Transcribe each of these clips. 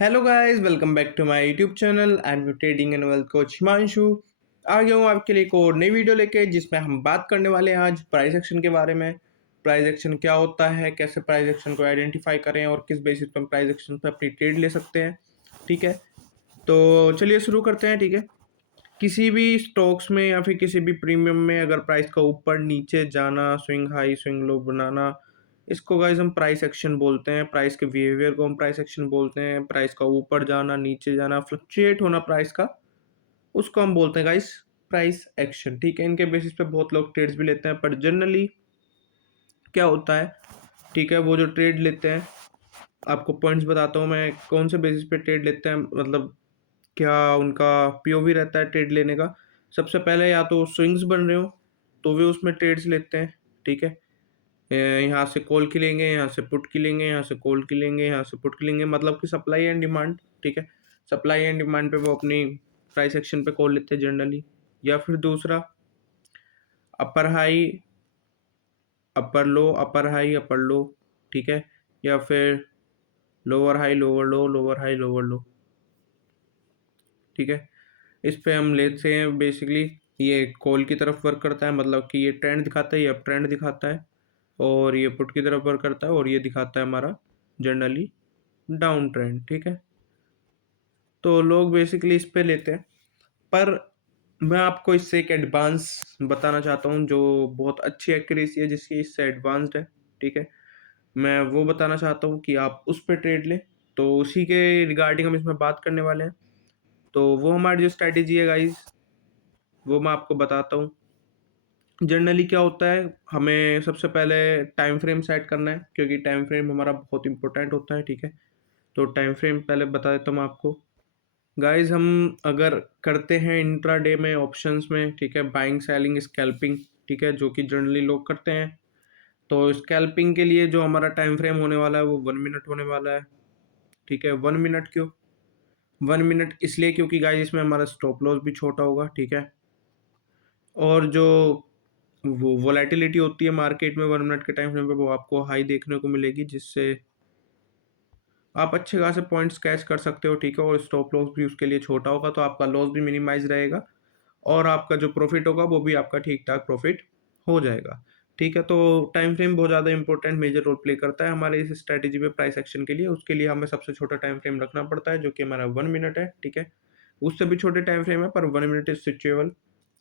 Hello guys, welcome back to my YouTube channel and trading and wealth coach Himanshu. आ गया हूँ आपके लिए एक और नई वीडियो लेके जिसमें हम बात करने वाले हैं आज प्राइस एक्शन के बारे में। प्राइस एक्शन क्या होता है, कैसे प्राइस एक्शन को आइडेंटिफाई करें और किस बेसिस पर हम प्राइस एक्शन पर अपनी ट्रेड ले सकते हैं। ठीक है, तो चलिए शुरू करते हैं। ठीक है, किसी भी स्टॉक्स में या फिर किसी भी प्रीमियम में अगर प्राइस का ऊपर नीचे जाना, स्विंग हाई स्विंग लो बनाना, इसको गाइस हम प्राइस एक्शन बोलते हैं। प्राइस के बिहेवियर को हम प्राइस एक्शन बोलते हैं। प्राइस का ऊपर जाना, नीचे जाना, फ्लक्चुएट होना प्राइस का, उसको हम बोलते हैं गाइस प्राइस एक्शन। ठीक है, इनके बेसिस पे बहुत लोग ट्रेड्स भी लेते हैं, पर जनरली क्या होता है, ठीक है, वो जो ट्रेड लेते हैं, आपको पॉइंट्स बताता हूँ मैं कौन से बेसिस पे ट्रेड लेते हैं, मतलब क्या उनका पीओवी रहता है ट्रेड लेने का। सबसे पहले या तो स्विंग्स बन रहे हो तो वे उसमें ट्रेड्स लेते हैं। ठीक है, यहाँ से कॉल की लेंगे, यहाँ से पुट की लेंगे, यहाँ से कॉल की लेंगे, यहाँ से पुट की लेंगे, मतलब कि सप्लाई एंड डिमांड। ठीक है, सप्लाई एंड डिमांड पे वो अपनी प्राइस एक्शन पे कॉल लेते हैं जनरली। या फिर दूसरा अपर हाई अपर लो, अपर हाई अपर लो। ठीक है, या फिर लोअर हाई लोअर लो, लोअर हाई लोअर लो। ठीक है, इस पे हम लेते हैं बेसिकली ये कॉल की तरफ वर्क करता है, मतलब कि ये ट्रेंड दिखाता है, ये अप ट्रेंड दिखाता है, और ये पुट की तरफ वर्क करता है और ये दिखाता है हमारा जनरली डाउन ट्रेंड। ठीक है, तो लोग बेसिकली इस पे लेते हैं, पर मैं आपको इससे एक एडवांस बताना चाहता हूँ जो बहुत अच्छी एक्यूरेसी है, जिसकी इससे एडवांस्ड है। ठीक है, मैं वो बताना चाहता हूँ कि आप उस पर ट्रेड लें, तो उसी के रिगार्डिंग हम इसमें बात करने वाले हैं। तो वो हमारी जो स्ट्रैटेजी है गाइज, वो मैं आपको बताता हूँ। जनरली क्या होता है, हमें सबसे पहले टाइम फ्रेम सेट करना है, क्योंकि टाइम फ्रेम हमारा बहुत इंपॉर्टेंट होता है। ठीक है, तो टाइम फ्रेम पहले बता देता हूँ आपको गाइस। हम अगर करते हैं इंट्राडे में ऑप्शंस में, ठीक है, बाइंग सेलिंग स्कैल्पिंग, ठीक है, जो कि जनरली लोग करते हैं, तो स्कैल्पिंग के लिए जो हमारा टाइम फ्रेम होने वाला है वो 1 मिनट होने वाला है। ठीक है, 1 मिनट क्यों, 1 मिनट इसलिए क्योंकि गाइस इसमें हमारा स्टॉप लॉस भी छोटा होगा। ठीक है, और जो वो वोलेटिलिटी होती है मार्केट में 1 मिनट के टाइम फ्रेम पे, वो आपको हाई देखने को मिलेगी, जिससे आप अच्छे खासे पॉइंट्स कैच कर सकते हो। ठीक है, और स्टॉप लॉस भी उसके लिए छोटा होगा, तो आपका लॉस भी मिनिमाइज रहेगा और आपका जो प्रॉफिट होगा वो भी आपका ठीक ठाक प्रॉफिट हो जाएगा। ठीक है, तो टाइम फ्रेम बहुत ज़्यादा इंपॉर्टेंट मेजर रोल प्ले करता है हमारे इस स्ट्रैटेजी में प्राइस एक्शन के लिए। उसके लिए हमें सबसे छोटा टाइम फ्रेम रखना पड़ता है, जो कि हमारा 1 मिनट है। ठीक है, उससे भी छोटे टाइम फ्रेम है, पर 1 मिनट इज सिचुएबल।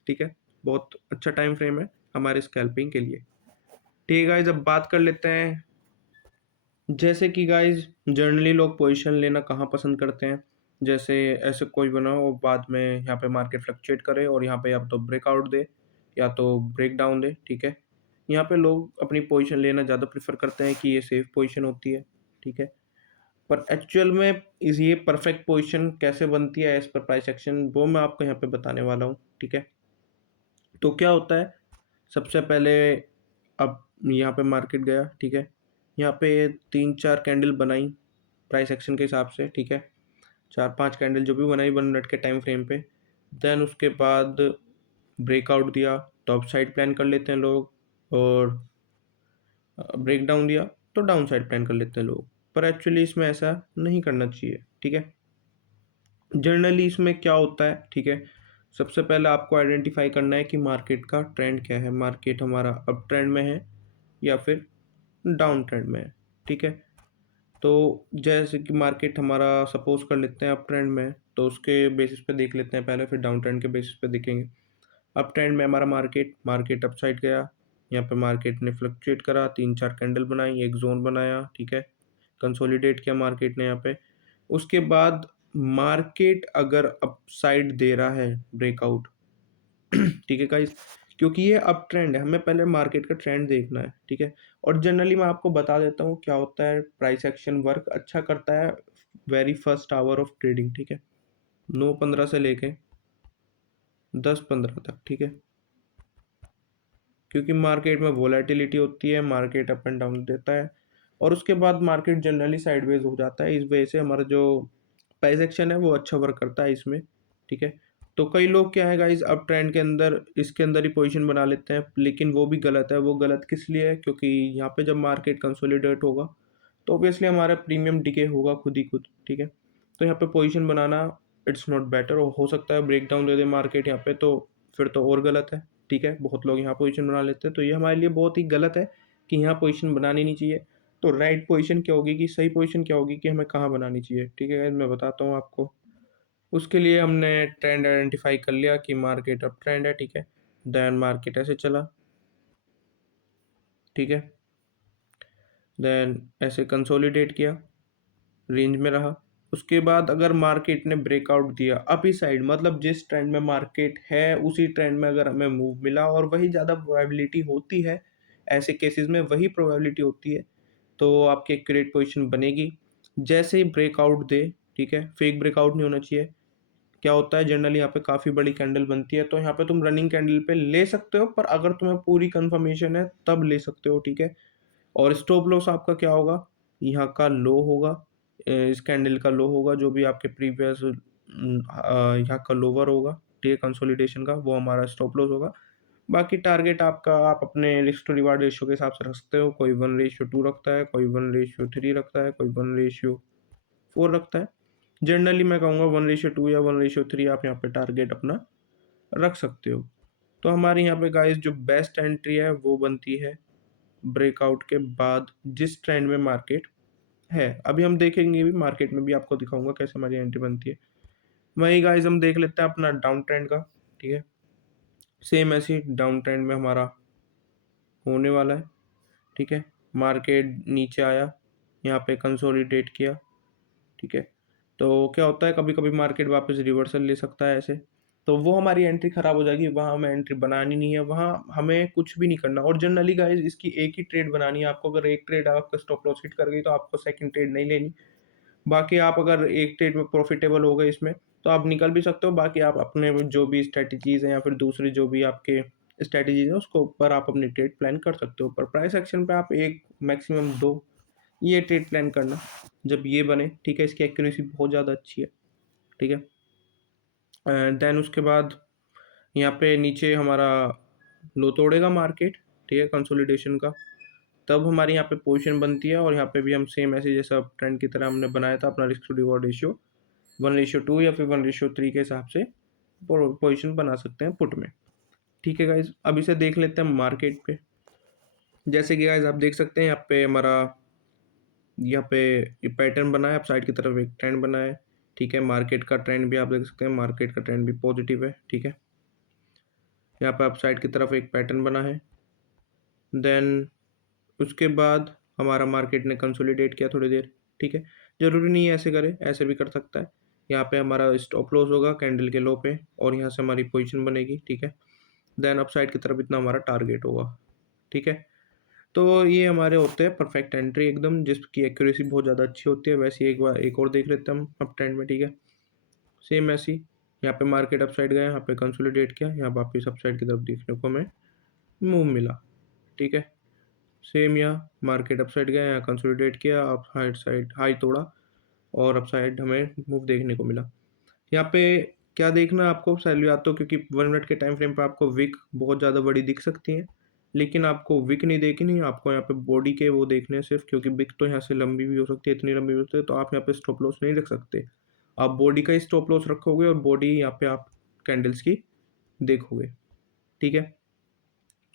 ठीक है, बहुत अच्छा टाइम फ्रेम है हमारे स्कैल्पिंग के लिए। ठीक है गाइज, अब बात कर लेते हैं, जैसे कि गाइज जनरली लोग पोजीशन लेना कहाँ पसंद करते हैं। जैसे ऐसे कोई बनाओ बाद में यहाँ पे मार्केट फ्लक्चुएट करे और यहाँ पे या तो ब्रेकआउट दे या तो ब्रेक डाउन दे। ठीक है, यहाँ पे लोग अपनी पोजीशन लेना ज़्यादा प्रेफर करते हैं कि ये सेफ पोजीशन होती है। ठीक है, पर एक्चुअल में इस ये परफेक्ट पोजीशन कैसे बनती है एज पर प्राइस एक्शन, वो मैं आपको यहाँ पे बताने वाला हूँ। ठीक है, तो क्या होता है, सबसे पहले अब यहाँ पे मार्केट गया। ठीक है, यहाँ पे 3-4 कैंडल बनाई प्राइस एक्शन के हिसाब से। ठीक है, 4-5 कैंडल जो भी बनाई 1 मिनट के टाइम फ्रेम पे, देन उसके बाद ब्रेकआउट दिया तो अप साइड प्लान कर लेते हैं लोग, और ब्रेक डाउन दिया तो डाउन साइड प्लान कर लेते हैं लोग, पर एक्चुअली इसमें ऐसा नहीं करना चाहिए। ठीक है, जनरली इसमें क्या होता है, ठीक है, सबसे पहले आपको आइडेंटिफाई करना है कि मार्केट का ट्रेंड क्या है, मार्केट हमारा अप ट्रेंड में है या फिर डाउन ट्रेंड में है। ठीक है, तो जैसे कि मार्केट हमारा सपोज कर लेते हैं अप ट्रेंड में है, तो उसके बेसिस पे देख लेते हैं पहले, फिर डाउन ट्रेंड के बेसिस पे देखेंगे। अप ट्रेंड में हमारा मार्केट अप साइड गया, यहाँ पे मार्केट ने फ्लक्चुएट करा, 3-4 कैंडल बनाई, एक जोन बनाया। ठीक है, कंसोलिडेट किया मार्केट ने यहाँ पे। उसके बाद मार्केट अगर अप साइड दे रहा है ब्रेकआउट ठीक है गाइस, क्योंकि ये अप ट्रेंड है, हमें पहले मार्केट का ट्रेंड देखना है। ठीक है, और जनरली मैं आपको बता देता हूँ क्या होता है, प्राइस एक्शन वर्क अच्छा करता है very first hour of trading. ठीक है, 9:15 से लेके 10:15 तक। ठीक है, क्योंकि मार्केट में वोलेटिलिटी होती है, मार्केट अप एंड डाउन देता है, और उसके बाद मार्केट जनरली साइडवेज हो जाता है। इस वजह से हमारा जो प्राइस एक्शन है वो अच्छा वर्क करता है इसमें। ठीक है, तो कई लोग क्या है गाइस, अप ट्रेंड के अंदर इसके अंदर ही पोजीशन बना लेते हैं, लेकिन वो भी गलत है। वो गलत किस लिए है, क्योंकि यहाँ पे जब मार्केट कंसोलिडेट होगा तो ऑब्वियसली हमारा प्रीमियम डिके होगा खुद ही खुद। ठीक है, तो यहाँ पे position banana it's not better, और हो सकता है ब्रेक डाउन दे दे मार्केट यहाँ पे, तो फिर तो और गलत है। ठीक है, बहुत लोग यहाँ पोजीशन बना लेते हैं, तो ये हमारे लिए बहुत ही गलत है कि यहाँ पोजीशन बनानी नहीं चाहिए। तो राइट पोजीशन क्या होगी, कि सही पोजीशन क्या होगी कि हमें कहाँ बनानी चाहिए। ठीक है गाइस, मैं बताता हूँ आपको। उसके लिए हमने ट्रेंड आइडेंटिफाई कर लिया कि मार्केट अब ट्रेंड है। ठीक है, देन मार्केट ऐसे चला। ठीक है, देन ऐसे कंसोलिडेट किया, रेंज में रहा। उसके बाद अगर मार्केट ने ब्रेकआउट दिया अप इस साइड, मतलब जिस ट्रेंड में मार्केट है उसी ट्रेंड में अगर हमें मूव मिला, और वही ज़्यादा प्रोबेबिलिटी होती है, ऐसे केसेस में वही प्रोबेबिलिटी होती है, तो आपकी एक्यूरेट पोजीशन बनेगी। जैसे ही ब्रेकआउट दे, ठीक है, फेक ब्रेकआउट नहीं होना चाहिए। क्या होता है जनरली यहाँ पे काफ़ी बड़ी कैंडल बनती है, तो यहाँ पे तुम रनिंग कैंडल पे ले सकते हो, पर अगर तुम्हें पूरी कंफर्मेशन है तब ले सकते हो। ठीक है, और स्टॉप लॉस आपका क्या होगा, यहाँ का लो होगा, इस कैंडल का लो होगा, जो भी आपके प्रीवियस यहाँ का लोअर होगा, ठीक है, कंसोलिडेशन का, वो हमारा स्टॉप लॉस होगा। बाकी टारगेट आपका आप अपने रिस्क टू रिवार्ड रेशियो के हिसाब से रख सकते हो। कोई 1:2 रखता है, कोई 1:3 रखता है, कोई 1:4 रखता है। जनरली मैं कहूँगा 1:2 या 1:3 आप यहाँ पे टारगेट अपना रख सकते हो। तो हमारे यहाँ पे गाइस जो बेस्ट एंट्री है वो बनती है ब्रेकआउट के बाद, जिस ट्रेंड में मार्केट है। अभी हम देखेंगे भी, मार्केट में भी आपको दिखाऊंगा कैसे हमारी एंट्री बनती है। वही गाइस हम देख लेते हैं अपना डाउन ट्रेंड का। ठीक है, सेम ऐसे डाउन ट्रेंड में हमारा होने वाला है। ठीक है, मार्केट नीचे आया, यहाँ पे कंसोलिडेट किया। ठीक है, तो क्या होता है कभी कभी मार्केट वापस रिवर्सल ले सकता है ऐसे, तो वो हमारी एंट्री खराब हो जाएगी, वहाँ हमें एंट्री बनानी नहीं है, वहाँ हमें कुछ भी नहीं करना। और जनरली गाइस इसकी एक ही ट्रेड बनानी है आपको। अगर एक ट्रेड आपका स्टॉप लॉस हिट कर गई तो आपको सेकंड ट्रेड नहीं लेनी। बाकी आप अगर एक ट्रेड में प्रॉफिटेबल हो गए इसमें, तो आप निकल भी सकते हो। बाकी आप अपने जो भी स्ट्रेटजीज हैं या फिर दूसरी जो भी आपके स्ट्रेटजीज हैं उसको ऊपर आप अपनी ट्रेड प्लान कर सकते हो। पर प्राइस एक्शन पे आप एक मैक्सिमम दो ये ट्रेड प्लान करना जब ये बने। ठीक है, इसकी एक्यूरेसी बहुत ज़्यादा अच्छी है। ठीक है, देन उसके बाद यहाँ पे नीचे हमारा लो तोड़ेगा मार्केट, ठीक है, कंसोलिडेशन का, तब हमारी यहाँ पे पोजीशन बनती है। और यहाँ पे भी हम सेम ऐसे जैसा ट्रेंड की तरह हमने बनाया था अपना रिस्क टू रिवॉर्ड रेशियो 1:2 या फिर 1:3 के हिसाब से पोजीशन बना सकते हैं पुट में। ठीक है गाइज, अब इसे देख लेते हैं मार्केट पे। जैसे कि गाइज आप देख सकते हैं यहाँ पे हमारा यहाँ पे ये पैटर्न बना है, अप साइड की तरफ एक ट्रेंड बना है। ठीक है, मार्केट का ट्रेंड भी आप देख सकते हैं, मार्केट का ट्रेंड भी पॉजिटिव है। ठीक है, यहाँ पे अप साइड की तरफ एक पैटर्न बना है। देन उसके बाद हमारा मार्केट ने कंसोलिडेट किया थोड़ी देर। ठीक है, ज़रूरी नहीं है ऐसे करे, ऐसे भी कर सकता है। यहाँ पे हमारा स्टॉप लॉस होगा कैंडल के लो पे, और यहाँ से हमारी पोजीशन बनेगी। ठीक है, देन अप साइड की तरफ इतना हमारा टारगेट होगा। ठीक है, तो ये हमारे होते हैं परफेक्ट एंट्री एकदम, जिसकी एक्यूरेसी बहुत ज़्यादा अच्छी होती है। वैसे एक बार एक और देख लेते हैं हम अप ट्रेंड में। ठीक है, सेम ऐसी यहाँ पे मार्केट अप साइड गया, यहाँ पे कंसोलिडेट किया, यहाँ वापस अप साइड की तरफ देखने को हमें मूव मिला। ठीक है, सेम यहाँ मार्केट अप साइड गया, यहाँ कंसोलिडेट किया, अप साइड हाई तोड़ा, और अप साइड हमें मूव देखने को मिला। यहाँ पे क्या देखना आपको सैलरी आता हो, क्योंकि 1 मिनट के टाइम फ्रेम पे आपको विक बहुत ज़्यादा बड़ी दिख सकती है, लेकिन आपको विक नहीं देखनी, आपको यहाँ पे बॉडी के वो देखने हैं सिर्फ, क्योंकि विक तो यहाँ से लंबी भी हो सकती है, इतनी लंबी भी हो सकती है, तो आप यहाँ पे स्टॉप लॉस नहीं रख सकते। आप बॉडी का ही स्टॉप लॉस रखोगे, और बॉडी यहाँ पे आप कैंडल्स की देखोगे। ठीक है,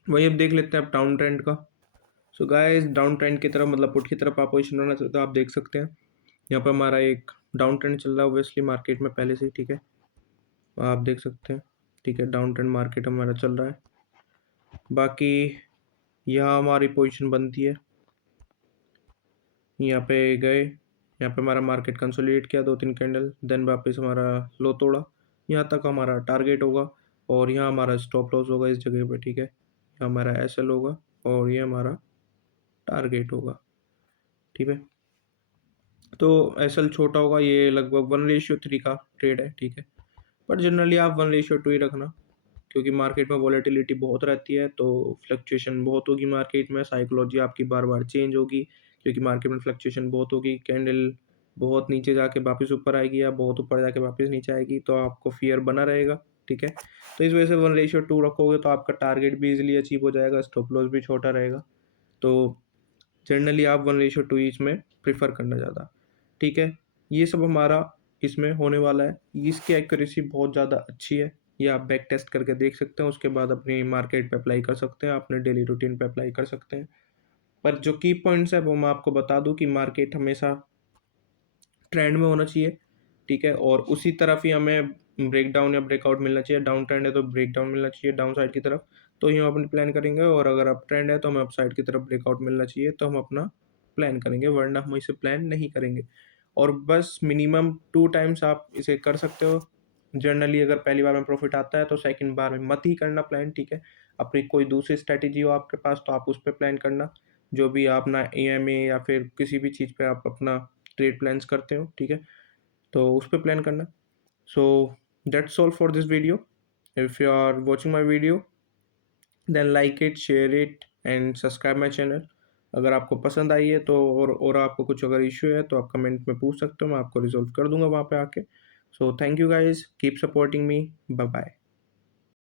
वही अब देख लेते हैं आप डाउन ट्रेंड का। सो गाइस डाउन ट्रेंड की तरफ, मतलब पुट की तरफ आप पोजिशन बनाना चाहते हो, आप देख सकते हैं यहाँ पर हमारा एक डाउन ट्रेंड चल रहा है ओब्वियसली मार्केट में पहले से ही। ठीक है, आप देख सकते हैं। ठीक है, डाउन ट्रेंड मार्केट हमारा चल रहा है। बाकी यहाँ हमारी पोजीशन बनती है, यहाँ पे गए, यहाँ पे हमारा मार्केट कंसोलिडेट किया 2-3 कैंडल, देन वापस हमारा लो तोड़ा, यहाँ तक हमारा टारगेट होगा, और यहाँ हमारा स्टॉप लॉस होगा इस जगह पे। ठीक है, यहाँ हमारा एसएल होगा, और ये हमारा टारगेट होगा। ठीक है, तो एसएल छोटा होगा, ये लगभग 1:3 का ट्रेड है। ठीक है, पर जनरली आप 1:2 ही रखना, क्योंकि मार्केट में वॉलेटिलिटी बहुत रहती है, तो फ्लक्चुएशन बहुत होगी मार्केट में, साइकोलॉजी आपकी बार बार चेंज होगी, क्योंकि मार्केट में फ्लक्चुएशन बहुत होगी। कैंडल बहुत नीचे जाके वापस ऊपर आएगी, या बहुत ऊपर जाके वापस नीचे आएगी, तो आपको फियर बना रहेगा। ठीक है, तो इस वजह से 1:2 रखोगे तो आपका टारगेट भी इजीली अचीव हो जाएगा, स्टॉप लॉस भी छोटा रहेगा। तो जनरली आप 1:2 इसमें प्रीफर करना ज़्यादा। ठीक है, ये सब हमारा इसमें होने वाला है। इसकी एक्यूरेसी बहुत ज़्यादा अच्छी है, ये आप बैक टेस्ट करके देख सकते हैं, उसके बाद अपनी मार्केट पे अप्लाई कर सकते हैं, अपने डेली रूटीन पे अप्लाई कर सकते हैं। पर जो की पॉइंट्स है वो मैं आपको बता दूँ कि मार्केट हमेशा ट्रेंड में होना चाहिए, ठीक है? और उसी तरफ ही हमें ब्रेक डाउन या ब्रेकआउट मिलना चाहिए। डाउन ट्रेंड है तो ब्रेक डाउन मिलना चाहिए डाउन साइड की तरफ, तो ही हम अपनी प्लान करेंगे, और अगर अप ट्रेंड है तो हमें अप साइड की तरफ ब्रेकआउट मिलना चाहिए, तो हम अपना प्लान करेंगे, वरना हम इसे प्लान नहीं करेंगे। और बस मिनिमम 2 टाइम्स आप इसे कर सकते हो। जनरली अगर पहली बार में प्रॉफ़िट आता है तो सेकंड बार में मत ही करना प्लान, ठीक है? अपनी कोई दूसरी स्ट्रैटेजी हो आपके पास तो आप उस पे प्लान करना। जो भी आप ना ईएमए या फिर किसी भी चीज़ पे आप अपना ट्रेड प्लान्स करते हो, ठीक है? तो उस पे प्लान करना। So that's all for this video. If you are watching my video, then like it, share it and subscribe my channel. अगर आपको पसंद आई है तो, और आपको कुछ अगर इश्यू है तो आप कमेंट में पूछ सकते हो, मैं आपको रिज़ॉल्व कर दूँगा वहाँ पे आके। So thank you guys, keep supporting me, bye bye.